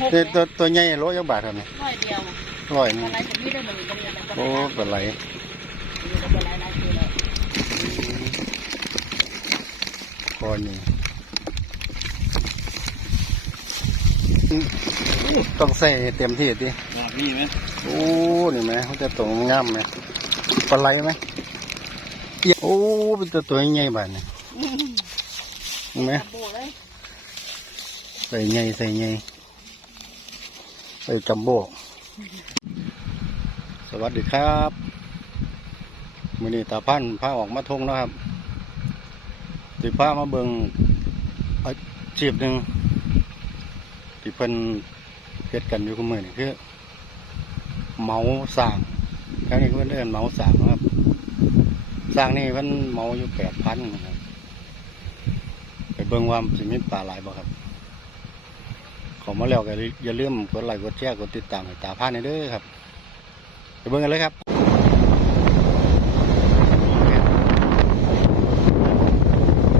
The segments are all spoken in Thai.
หกนี่ตัวตัวใหญ่โลยักบาทครับนี่ร้อยเดียวร้อยหนึงอะไรผมนี่ได้มันก็มีอะไรก็โอ้ปลาไหลก็เป็นไรหลายคือแล้วคอนี่ต้องใส่ให้เต็มที่ดินี่ไหมโอ้นี่ไหมเขาจะตรงงามไหมปลาไหลไหมเอี๊ยะโอ้เป็นตัวตัวใหญ่บาทนี่เห็นไหมโบเลยใส่ใหญ่ใส่ใหญ่ใส่จัมโบ้สวัสดีครับมือนี้ตาพันพาออกมาทงแล้วครับติพามาเบิงอาชีพหนึ่งที่เพิ่นเฮ็ดกันอยู่กับมือนี่คือเมาสร้างแค่นี้เพิ่นเอินเมาสร้างครับสร้างนี่เพิ่นเมาอยู่แปดพันครับไปเบิงว่าสิมีปลาหลายบ่ครับ ขอมาแล้วก็อย่าลืมกดไลค์กดแชร์กดติดตามให้ตาพาในเด้อครับไปเบิ่งกันเลยครับ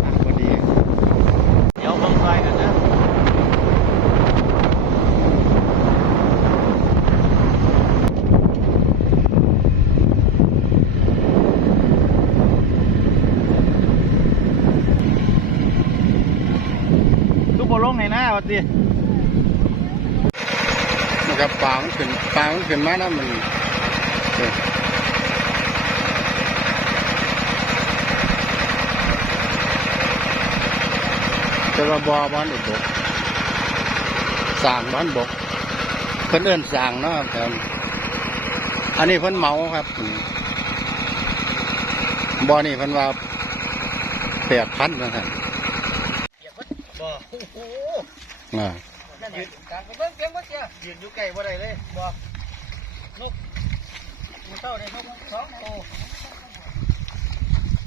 อะพอดี เดี๋ยวเบิ่งไฟกันนะ ทุกบลงในหน้าวัดดินะครับปลามันขึ้นปลามัน ขึ้นมานะมันเออจะว่าบอบอนอุบกสร้างบ้านบกเพิ่นเอิ้นสร้างเนาะครับอันนี้เพิ่นเหมาครับบ่อนี่เพิ่นว่าแปดพันนะครับบ่โอ้โหอ่านั่นยืนกลางไปเบิ่งเพียงบ่เสียยืนอยู่ใกล้บ่ได้เลยบ่ นกมันเท่าได้นกสองตัว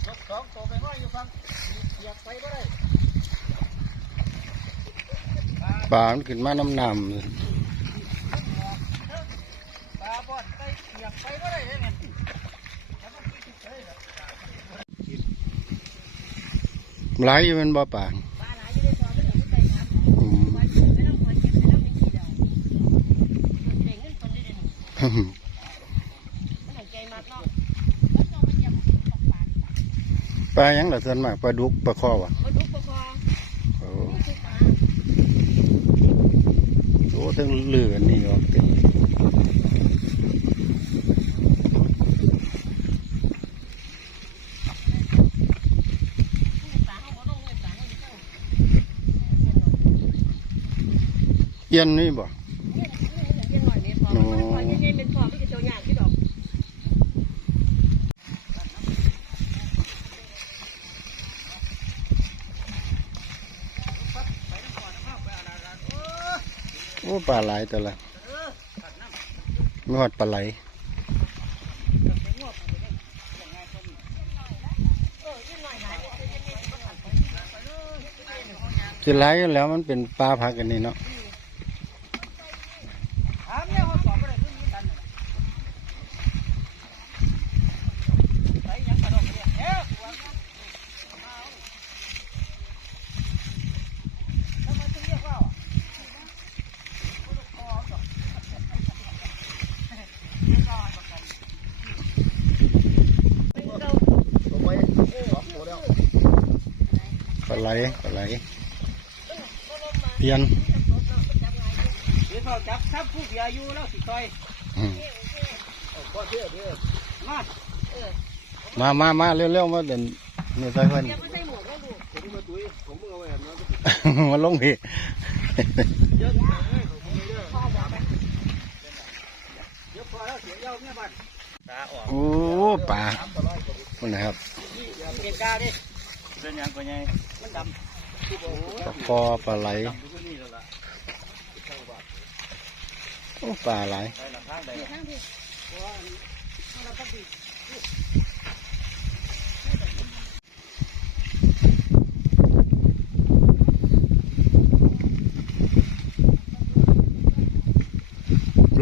นกสองตัวไปน้อยอยู่ฟังเหยียบไปบ่ได้ปลาขึ้นมาน้ำน้ตาบอดไปเหยียบไปบ่ได้เลยเนี่ยหลายอยู่เป็นบ่อปลาน เด่นมันหายใจมากเนาะแล้วเราไปเยี่ยมตกปลาปลาหยังล่ะส่วนมากปลาดุกปลาคอวะมันทุกปกครองโอ้นี่คือปลาโหทั้งเลือนี่ออกเต็มปลาเขาบอกลงเลยปลาเขาไม่เข้าเอียนนี่บ่ เนี่ยเนี่ยเนี่ยหน่อยเนี่ยพอมันพอเนี่ยเนี่ยเป็นพอไม่ใช่ตัวอย่างที่ดอก โอ้ ปลาไหลแตัวละงอดปลาไหลสิหลายอยู่แล้วมันเป็นปลาพักกันนี่เนาะ ถามเนี่ยเขาสอบบ่ได้ขึ้นกันน่ะไปยังกระโดดเนี่ยเอ๊ะหัวเอาทำไมถึงเรียกว่าอะ ปลาไหลปลาไหลเปลี่ยนเดี๋ยวเขาจับทับผู้เบียอยู่แล้วสิต่อยอืมก็เชื่อเด้อมามามามาเร็วๆมาเดินนี่ใส่เพิ่นจะไม่ใช่หมวกแล้วดูผมมาตุ้ยผมเอาแหวนมามาลงพี่เยอะเลยผมไม่เด้อเดี๋ยวพอแล้วเสียเย้าเนี่ยบ้านตาออกโอ้ปลาคนนะครับนี่อย่าเปลี่ยนกาดิเป็นยังไงไงมันดำ ที่โอ้โหปลาคอปลาไหลดำอยู่นี่แล้วล่ะโอ้ปลาไหลไปหลังทางใดข้างที่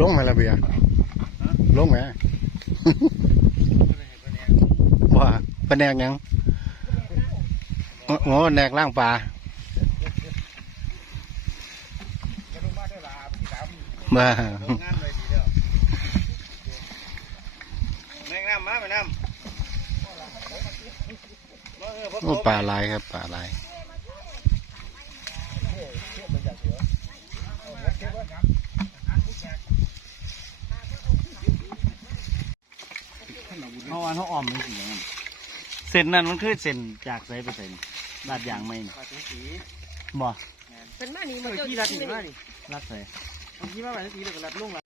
ลงไหมละเบียร์ลงไหมว่าแผนกหยัง โอ้โหแผนกล่างปลาจะลงมาได้หลาบมาโรงงานไว้ดีแล้วแมงน้ำมาแม่น้ำมาเออพบโอ้ปลาลายครับปลาลายเมื่อวานเขาออมมันสีอย่างนั้นเส้นนั้นมันคือเส้นจากไซไปเส้น ลาดยางไม่นี่บ่เป็นมานี่มันเออเจ้าที่ที่รัรัดดนี่นี่รัดใส่ที่ว่าแบบนี้เลยก็รัดลงละ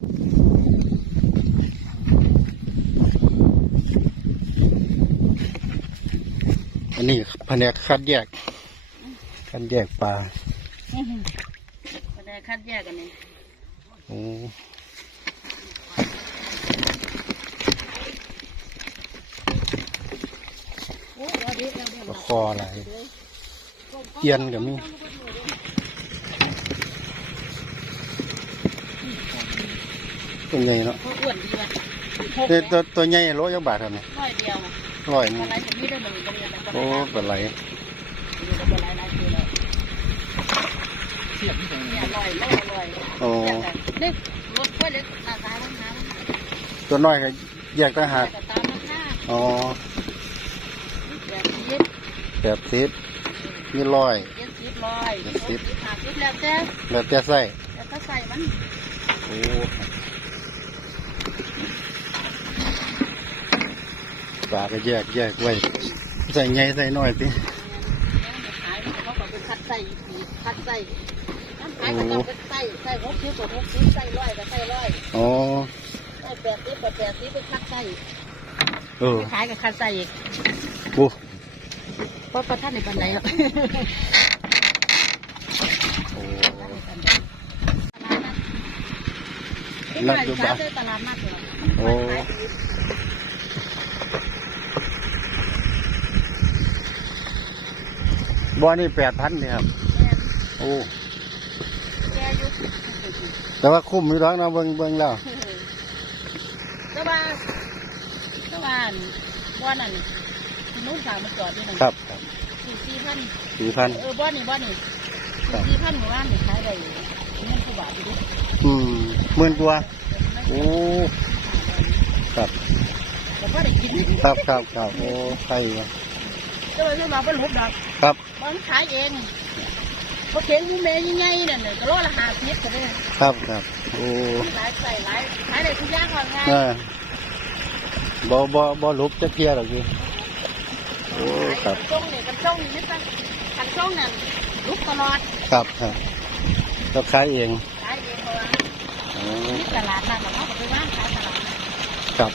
อันนี้แผนกคัดแยก คัดแยกปลาก็ได้คัดแยกกันนี่โอ้โอ้ยเดี๋ยวเดี๋ยวเดี๋ยวปลาคออะไร เกียนกับมีตัวใหญ่เนาะเขาอ้วนดีว่ะหกตัวตัวตัวใหญ่โลยักบาทครับเนี่ยร้อยเดียวนะร้อยหนึงอะไรจะมีได้เหมือนกันเนี่ยแต่ก็โอ้เป็นไรมีแต่เป็นหลายหลายคือแล้วเทียบที่ตรงนี้เนี่ยอร่อยไม่อร่อยโอ้เด็กรถก็เล็กราคาราคาตัวน้อยก็แยกต่างหากแต่ตามราคาอ๋อแบบยี่แบบสิบ มีร้อย เจ็ดสิบร้อยเจ็ดสิบห้าสิบแล้วแต่แล้วแต่ไส้แต่ถ้าใส่มันโอ้ปลาก็แยกแยกไว้ ใส่ใหญ่ใส่น้อยสิขายเขาก็เป็นคัดใส่อีกคัดใส่น้ำขายก็ต้องเป็นใส่ใส่หกสิบกับหกสิบใส่ร้อยก็ใส่ร้อยอ๋อ ใส่แปดสิบกับแปดสิบเป็นคัดใส่เออ ขายกับคัดใส่อีก โอ้ เพราะประท่านในปันไหนหรอกโอ้ตลาดนัดที่มาตลาดนัดเหรอโอ้บ่อนี่แปดพันเนี่ยครับ โอ้แต่ว่าคุ้มอยู่แล้วนะเบิ่งเบิ่งแล้วแต่ว่าแต่ว่าบ้านนั่นนู้นสามมาจอดนี่นั่นครับ นสี่พันเออบ้านนี่บ้านนี่ครับสี่พันหมู่บ้านนี่ขายได้เงินกี่บาทอยู่ดิอืมหมื่นกว่าโอ้ครับแต่ก็ได้กินครับครับครับโอ้ใครวะก็เลยไม่มาเป็นลูกดอกครับบ้านขายเองเพราะเข็นผู้เมย์ยังไงเนี่ยก็โลละห้าสิบก็ได้ครับครับโอ้หลายใส่หลายขายได้ทุกอย่างก่อนไงเออบ่บ่บ่ลุบจะเทียหรอกพี่ โอ้ครับช่องเนี่ยกันช่องนี่ไม่ต้องกันช่องเนี่ยลุกตลอดครับครับเราขายเองขายเองเพราะว่าอ๋อนี่ตลาดนัดเราก็ไปว่างขายตลาดนัดครับ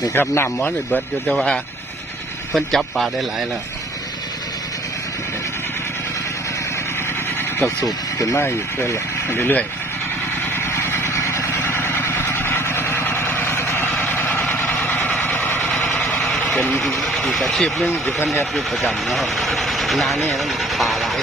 นี่ครับน้ำมันเบิดอยู่แต่ว่าเพิ่นจับปลาได้หลายแล้วก็สูบขึ้นมาอยู่เรื่อยๆเรื่อยๆ เป็นอีกอาชีพหนึงที่เพิ่นเฮ็ดอยู่ประจำนะครับนานี่มันป่าหลาย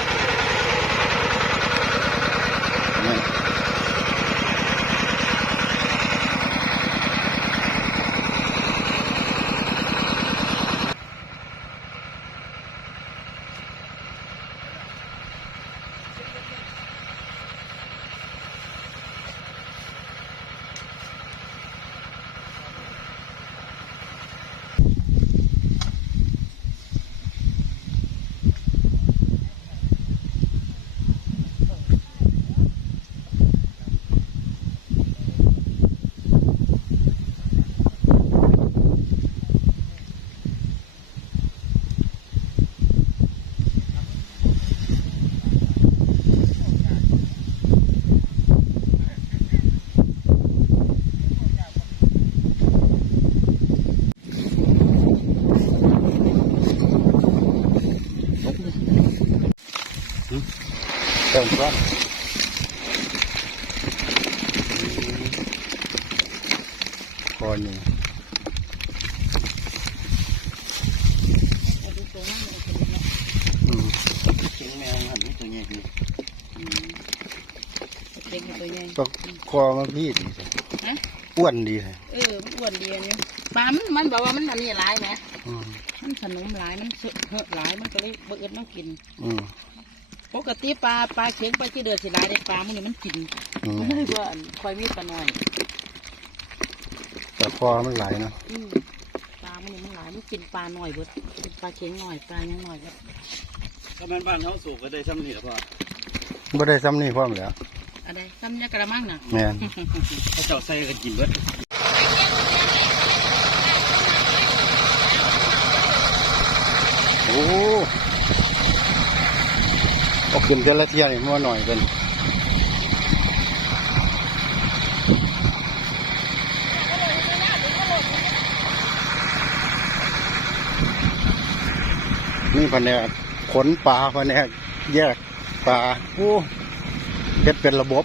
เติมก้อนคอนี่เอาดูตัวนั้นเลยตัวนั้นอืมเข็งแมวหันนี่ตัวใหญ่ดีอืมเด็กตัวใหญ่ก็คอมันพี่ดีสิฮะอ้วนดีเลยเออมันอ้วนดีอันนี้ปลามันมันบอกว่ามันอันนี้หลายไหมอืมมันขนมหลายมันเสอะเหอะหลายมันก็เลยบ่เอิดมากิน อืม ปกติปลาปลาเข็งปลาที่เดือดสิหลายได้ปลามันนี่มันกินมันเลยว่าอันคอยมีปลาหน้อยแต่คอมันไหลเนาะอืมปลามันนี่มันหลายมันกินปลาหน่อยเบิดปลาเข็งหน่อยปลายังหน่อยเบิดก็แม่นบ้านเขาสูบก็ได้ซ้ำนี่หละพ่อบ่ได้ซ้ำนี่พร้อมแหล้วอะไรซ้ำยากระมังน่ะแม่นเขาเจ้าใส่กันกินเบิดโอ้ เอาขึ้นเทื่อละเที่ยนี่มัวหน่อยเป็นนี่พันกขนปลาพันกแยกปลาโอ้เก็บเป็นระบบ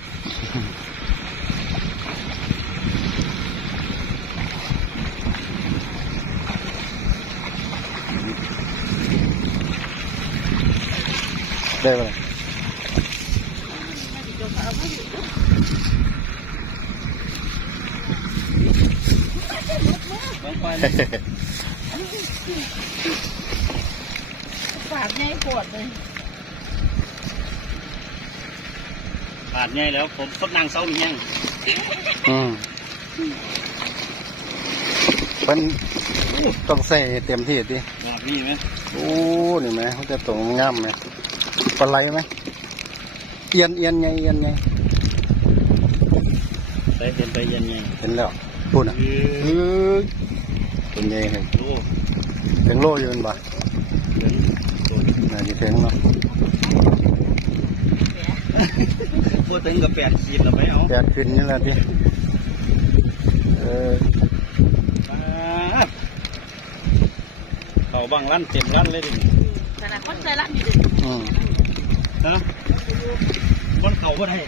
ได้ไหมบางปลาปากใหญ่ปวดเลยขาดไงแล้วผมทดนางเสามียังอืมมันต้องใส่ให้เต็มที่ดิแบบนี้ไหมโอ้ นี่ไหมเขาจะตรงงามไหม ปลาไหลไหมเอียนเอียนไงเอียนไงใส่เป็นไปเย็นไงเห็นแล้วพูดอะคือเออเป็นไงเห็นโอ้ถึงโลอยู่เป็นบ่เดินโดดน่าจะถึงเนาะพูดถึงกับแปดขีดแล้วไหมเอาแดดขึ้นนี่แหละดิเออปลาเขาบางลั่นเต็มลั่นเลยดิขนาดคนใจละนี่เด็ อืมฮะคนเขาก็ได้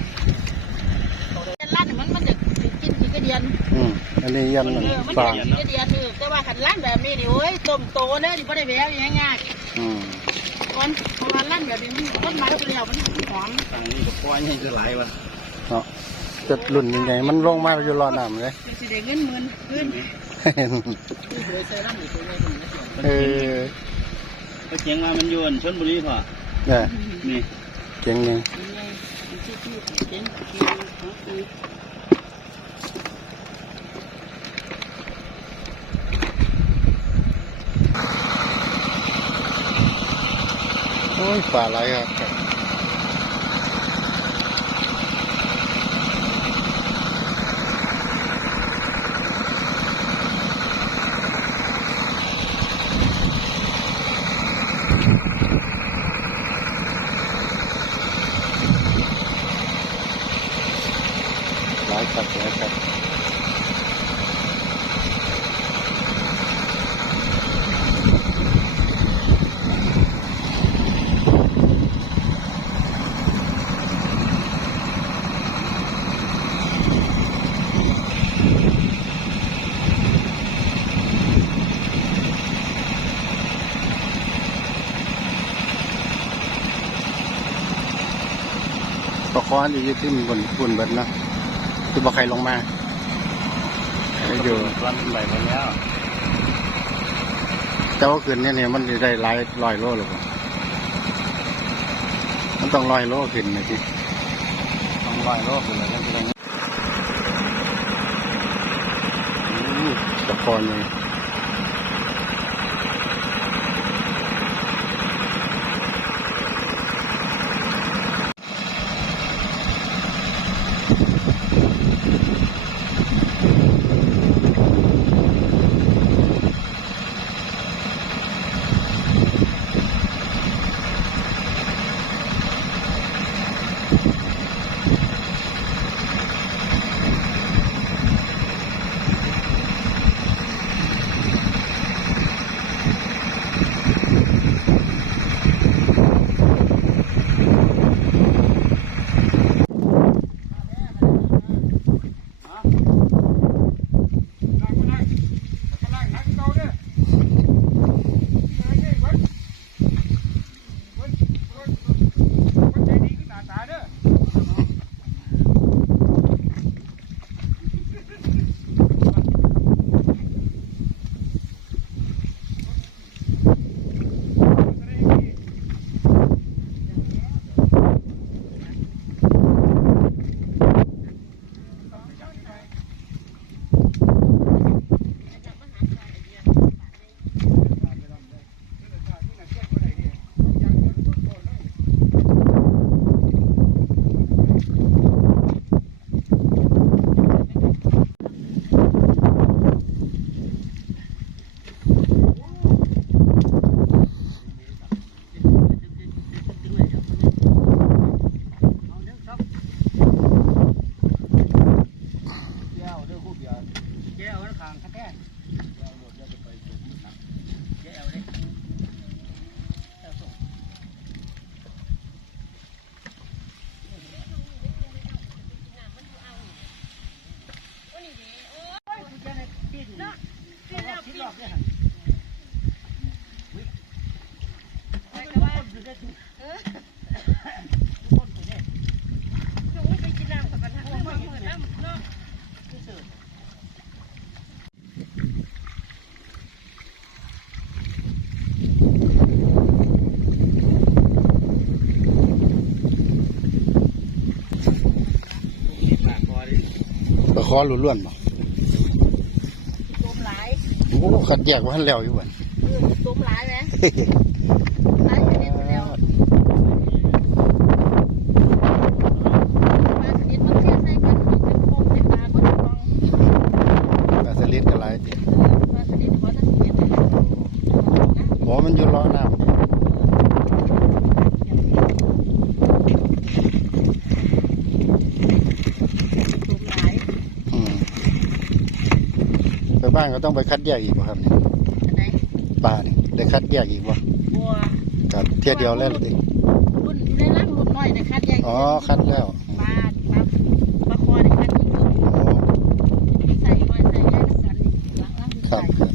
ดลั่นมันมันจะกินกี่กระเดียนอืมอันนี้เอียันมันเออมันปลาจะกินกี่กระเดียนเออแต่ว่าขันลั่นแบบนี้นี่โอ้ยต้มโตเลยนี่ไม่ได้แหววอย่างง่ายอืมวันพอมันลั่นแบบนี้มันต้นไม้ไปแล้วมันหอมทางนี้ก็ปล่อยให้จะไหลวะเนาะจะรุ่นยังไงมันลงมาอยู่รอน้ำเลยมันสิได้เงินหมื่นขึ้นนี่เลยใส่ลั่นอยู่ตรงนี้ตรงนี้เออก็เขียงมามันอยวนชนบุรีพ่อเนี่ยนี่ เก่งยังยังไงมันชื่อชื่อเจ๋งเจ๋งของคือ โอ้ยปลาไหลครับ หลายครับหลายครับประค อนดีอยู่ที่บนบนเบิดเนาะคือบ่ใครลงมาให้อยู่รันไหลไปแล้วแต่ว่าขึ้นเนี่ยเนี่ยมันสิได้หลายร้อยโลหรือเปล่ามันต้องร้อยโลขึ้นนะพี่ต้องร้อยโลขึ้นเลยนั่นคืออู้ตะกอนเลย คอล้วนๆบ่จมหลายโอ้ขัดแยกว่าหันแล้วอยู่บ่เออจมหลายไหมหลายชนิดไปแล้วปลาชนิดมันเทียบใส่กันเป็นพงเป็นปลาก็ต้อง ปลาสลิดก็หลายติ ปลาชนิดเขาจะเสียเลยนะ โอ้มันอยู่ล้อน้ำ จมหลาย อืมไปบ้าน ก็ต้องไปคัดแยกอีกบ่ครับเนี่ยอันไหนปลานี่ได้คัดแยกอีกบ่บัวครับเที่ยเดียวแล้วติรุ่นอยู่ในร่างรุ่นน้อยนะคัดแยกอ๋อคัดแล้วปลาปลาปลาคอในคัดอีกรุ่นโอ้ใส่ไว้ใส่แยกน้ำกันนี่หลังล่างครัใส่บครับ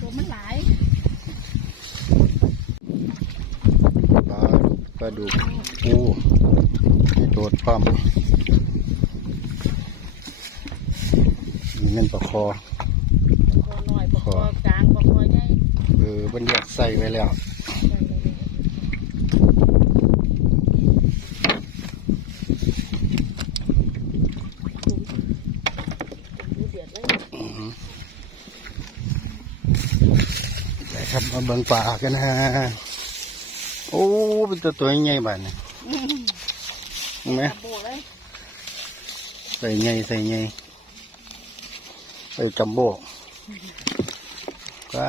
ตัวมันหลายปลาปลาดุกปูมีโดดพร้อม นี่มันปลาคอคอน้อยปลาคอกลางปลาคอใหญ่เออมันแยกใส่ไว้แล้วดูเดือดเลยอือหือไปครับมาเบิ่งปลากันนะโอ้เป็นตัวตัวใหญ่บ้านนี่เห็นไหมโบเลยใส่ใหญ่ใส่ใหญ่ ใส่จัมโบ้ก็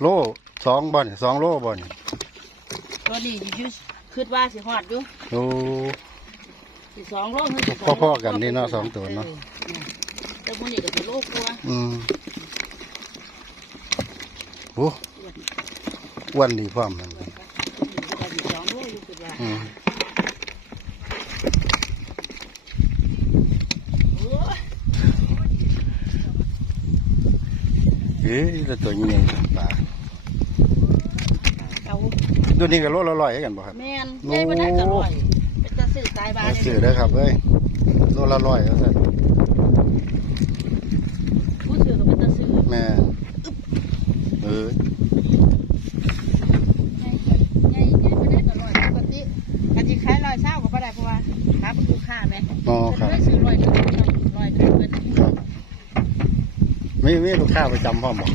โลสองบ่อนสองโลบ่อนตัวนี้อยู่คิดว่าสิฮอดอยู่โอ้สิสองโลหรือสิสงพ่อๆกันนี่เนาะสองตัวเนาะออแต่พวกนี้ก็สิโลกลัวอืมโอ้อ้วนดีพร้อมมันก็สิสองโลอยู่คิดว่าอืม โอ้ย เอ๊ะ แต่ตัวใหญ่ปลาเอาตัวนี้ก็โลละร้อยให้กันบ่ครับ แม่นใหญ่บ่ได้ก็ร่อยเป็นตาสื่อตายบ้านซื้อได้อครับเอ้ยโลละร้อยแล้วสั่นผู้ซื้อก็เป็นตาสื่อแม่เออใหญ่ใหญ่ใหญ่บ่ได้ก็ร่อยปกติกันสิขายร้อยเช้าก็บ่ได้เพราะว่าหาเป็นลูกค้าแม่อ๋อเพิ่นครับเคยซื้อร้อยหนึงพี่น้องร้อยหนึงเพิ่นครับมีมีลูกค้าประจำพ่อมบ่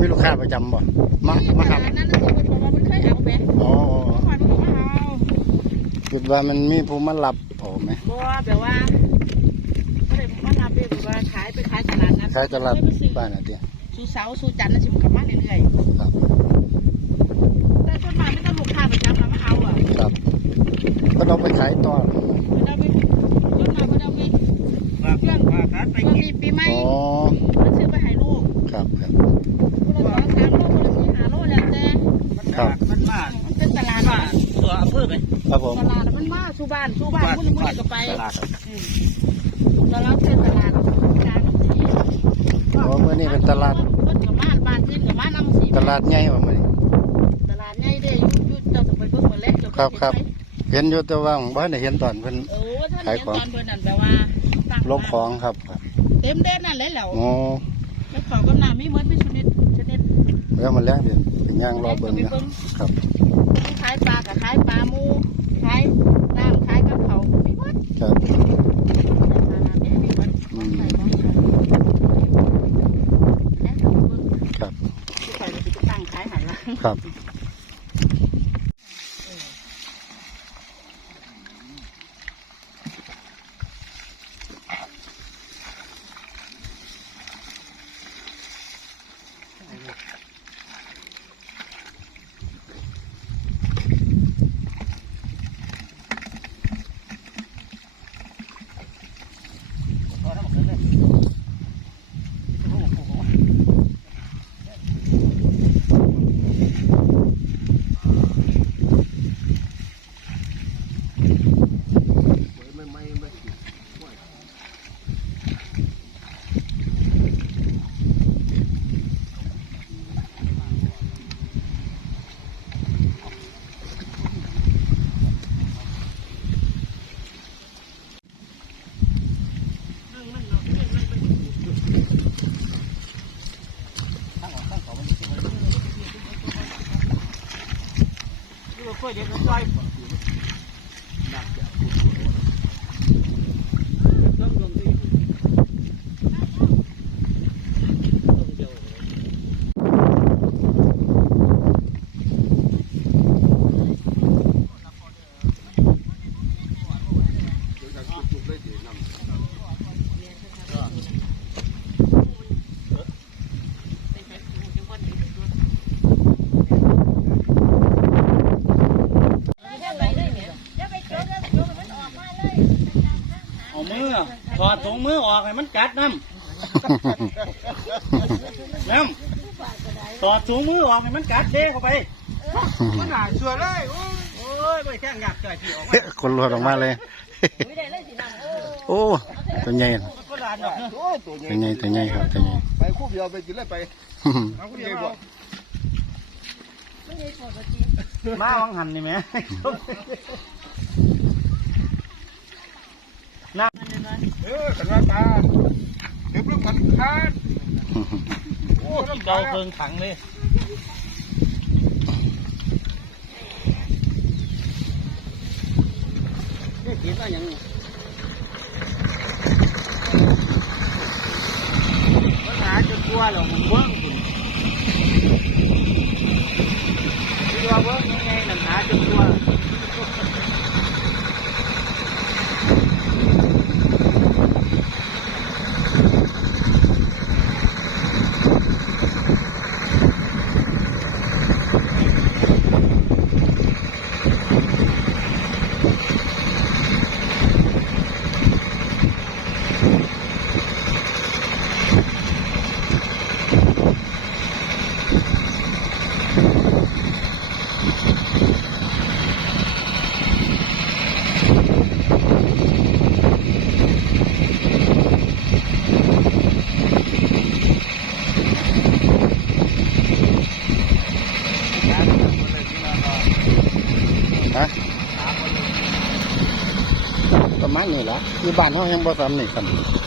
มีลูกค้าประจำบ่มามาตหับลาดนั้นน่ะสิเพิ่นบอกว่าเพิ่นเคยเอาแม่อ๋อเมื่อวานเพิ่นก็มาเอาคิดว่ามันมีผู้มารับโอ้ไหมบ่แบบว่าบ่ได้มารับเด้แบบว่าขายไปขายตลาดนัดขายตลาดเคยไปซื้อบ้านอะเดียสู่เสาร์สู่จันทร์น่ะสิมันกลับมาเรื่อยครับๆแต่ส่วนมากไม่ต้องลูกค้าประจำมามาเอาอะครับก็ต้องไปขายต่อเพิ่นเอาไปส่วนมากเพิ่นเอาไปว่าว่าคัดไปช่วงกินนี้ปีใหม่อ๋อเพิ่นซื้อไปให้ลูก ครับครับคนละสองสามโลคนละสี่ห้าโลแล้วแต่ครับมันมามันเป็นตลาดมานะตัวอำเภอไหมครับผมตลาดมันมาสู่บ้านสู่บ้านพุ่นพุ่นก็ไปตลาดอืมแล้วเราเป็นตลาดกลางที่อ๋อเมื่อนี้เป็นตลาดเพิ่นกับบ้านบ้านที่กับบ้านน้ำสีตลาดใหญ่บ่มื้อนี้ตลาดใหญ่เด้อยู่อยู่เจ้าจะไปเบิ่งมื้อแรกเจ้าครับครับเห็นอยู่แต่ว่าบ่ได้เห็นตอนเพิ่นเออท่านขายเห็นของตอนเพิ่นนั่นแปลว่าตั้งลบของครับครับ เต็มเด่นนั่นเลยแหล้วอ๋อแล้ว เขาก็น้ำมีเหมือนมีชนิดชนิดแล้วมันแล้วเดี๋ยวเป็นย่างรอเบิ้งครับขายปลากับขายปลามูขายน้ำขายกับเขามีหมดครับตลาดนี้มีหมดของขายของขายแล้วเขาเบิ่งครับครับ จุดได้ดีน้ำก็เอามือถอดถุงมือออกให้มันกัดน้ำน้ำถอดถุงมือออกให้มันกัดเทเข้าไปมันหนาชัวเลยโอ้ยไม่แข้งหยักจ่อยที่ออกมาคนรวดออกมาเลย โอ้ตัวใหญ่ก็ดานดอกโอ้ยตัวใหญ่ตัวใหญ่ตัวใหญ่ครับตัวใหญ่ไปคู่เดียวไปกินเลยไปเอาคู่เดียวบ่ไม่ได้ปกติมาวังหันนี่ไหมเออขันว่าตาเก็บลูกขันขาดโอ้โอ้ยที่น้ำเบาตาเพิงถังเลยนี่กินอะไรอย่างนี้ ปัญหาจนกลัวแล้วมันเบิ้งคุณที่ว่าเบิ้งยังไงนั่นหาจนกลัว อยู่บ้านเขายังบ่สำนี่กันน้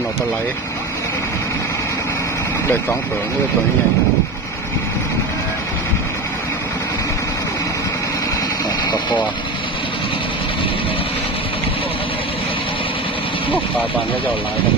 เอ้ยกวนออกปลาไหลได้สองตัวเลือตัวใหญ่อะตะพอโอ้ปลาบานก็จะเอาหลายครับ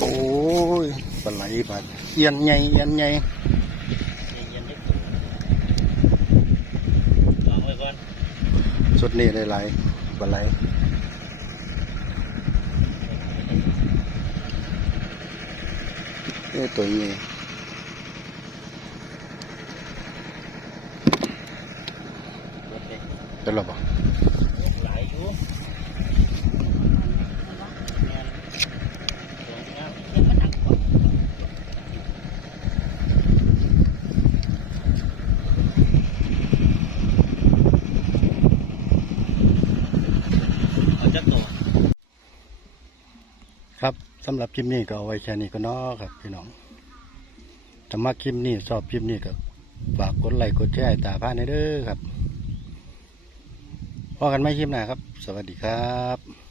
โอ้ยปลาไหล บาดเอียนใหญ่เอียนใหญ่เย็นๆนิดลองไว้ก่อน สุดนี้ได้หลายปลาไหลเอ้ยตัวนี้ รถเล็ก เป็นหรอบ่ หลายอยู่แม่น สำหรับคลิปนี้ก็เอาไว้แค่นี้ก็นาะครับพี่น้องถ้ามาคลิปนี้ชอบคลิปนี้ก็ฝากกดไลค์กดแชร์ให้ตาพาในเด้อครับพอกันไม่คลิปหน้าครับ สวัสดีครับ